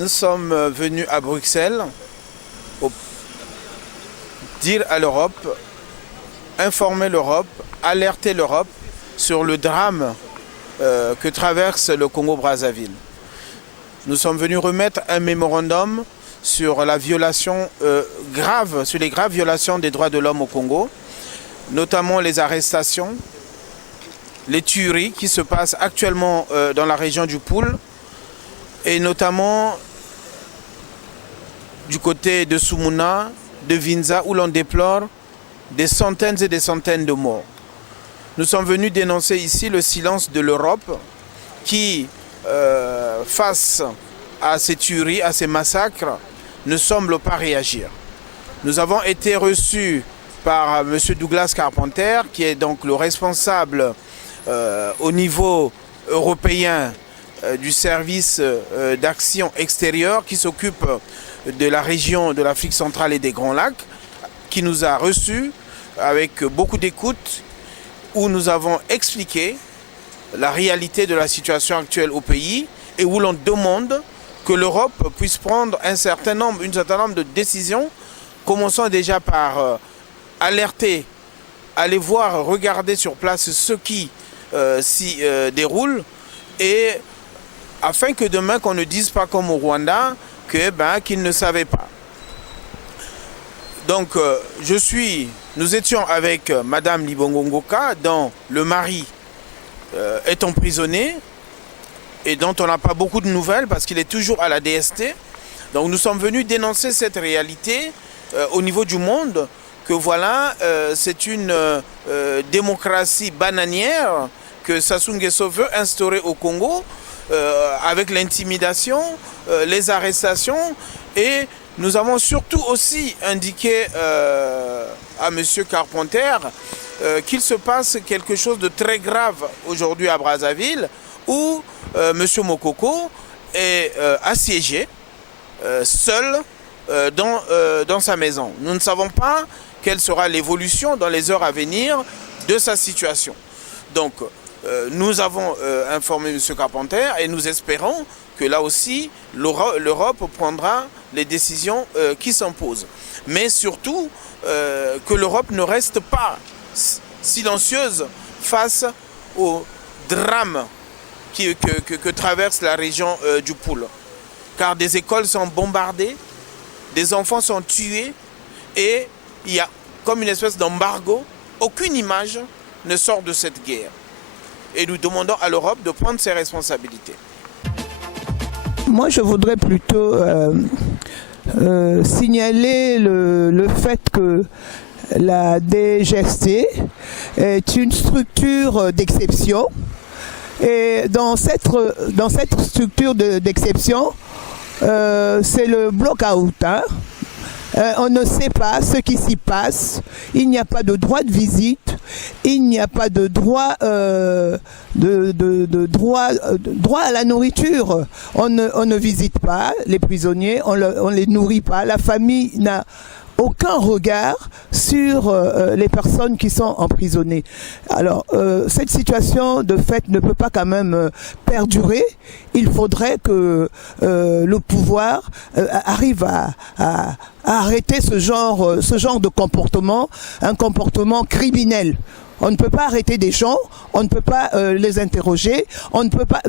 Nous sommes venus à Bruxelles pour dire à l'Europe, informer l'Europe, alerter l'Europe sur le drame que traverse le Congo-Brazzaville. Nous sommes venus remettre un mémorandum sur la violation sur les graves violations des droits de l'homme au Congo, notamment les arrestations, les tueries qui se passent actuellement dans la région du Poul, et notamment du côté de Soumouna, de Vinza, où l'on déplore des centaines et des centaines de morts. Nous sommes venus dénoncer ici le silence de l'Europe qui, face à ces tueries, à ces massacres, ne semble pas réagir. Nous avons été reçus par M. Douglas Carpenter, qui est donc le responsable au niveau européen du service d'action extérieure qui s'occupe de la région de l'Afrique centrale et des Grands Lacs, qui nous a reçus avec beaucoup d'écoute, où nous avons expliqué la réalité de la situation actuelle au pays et où l'on demande que l'Europe puisse prendre un certain nombre de décisions, commençant déjà par alerter, aller voir, regarder sur place ce qui s'y déroule, et afin que demain qu'on ne dise pas comme au Rwanda qu'ils ne savaient pas. Donc nous étions avec Madame Libongo Ngoka, dont le mari est emprisonné et dont on n'a pas beaucoup de nouvelles parce qu'il est toujours à la DST. Donc nous sommes venus dénoncer cette réalité au niveau du monde, que voilà, c'est une démocratie bananière que Sassou Nguesso veut instaurer au Congo, avec l'intimidation, les arrestations, et nous avons surtout aussi indiqué à M. Carpenter qu'il se passe quelque chose de très grave aujourd'hui à Brazzaville, où M. Mokoko est assiégé, seul, dans sa maison. Nous ne savons pas quelle sera l'évolution dans les heures à venir de sa situation. Donc, nous avons informé M. Carpenter et nous espérons que là aussi, l'Europe prendra les décisions qui s'imposent. Mais surtout, que l'Europe ne reste pas silencieuse face au drame que traverse la région du Poul. Car des écoles sont bombardées, des enfants sont tués, et il y a comme une espèce d'embargo. Aucune image ne sort de cette guerre. Et nous demandons à l'Europe de prendre ses responsabilités. Moi, je voudrais plutôt signaler le fait que la DGST est une structure d'exception. Et dans cette structure d'exception, c'est le bloc-out. On ne sait pas ce qui s'y passe. Il n'y a pas de droit de visite. Il n'y a pas de droit, droit à la nourriture. On ne visite pas les prisonniers, on les nourrit pas. La famille n'a aucun regard sur les personnes qui sont emprisonnées. Alors, cette situation, de fait, ne peut pas quand même perdurer. Il faudrait que le pouvoir arrive à arrêter ce genre de comportement, un comportement criminel. On ne peut pas arrêter des gens, on ne peut pas les interroger, on ne peut pas.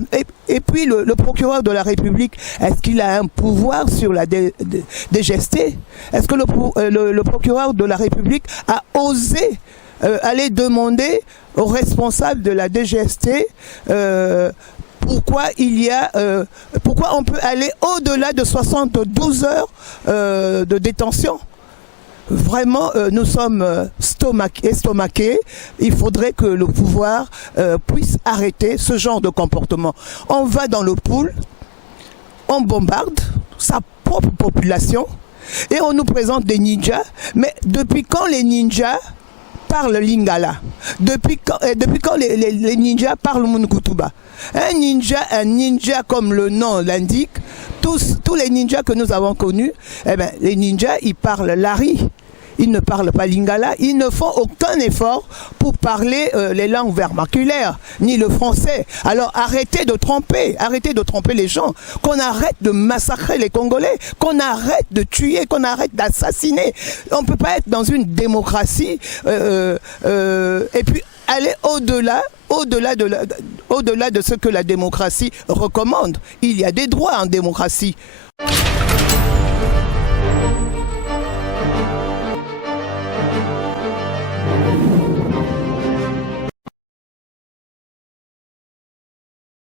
Et puis le procureur de la République, est-ce qu'il a un pouvoir sur la DGST? Est-ce que le procureur de la République a osé aller demander aux responsables de la DGST pourquoi pourquoi on peut aller au-delà de 72 heures de détention? Vraiment, nous sommes estomaqués. Il faudrait que le pouvoir puisse arrêter ce genre de comportement. On va dans le Poul, on bombarde sa propre population et on nous présente des ninjas. Mais depuis quand les ninjas parlent lingala? Depuis quand les ninjas parlent Munkutuba? Un ninja comme le nom l'indique, tous les ninjas que nous avons connus, eh ben, les ninjas, ils parlent lari. ils ne parlent pas lingala, ils ne font aucun effort pour parler les langues vernaculaires, ni le français. Alors arrêtez de tromper les gens, qu'on arrête de massacrer les Congolais, qu'on arrête de tuer, qu'on arrête d'assassiner. On ne peut pas être dans une démocratie et puis aller au-delà de ce que la démocratie recommande. Il y a des droits en démocratie.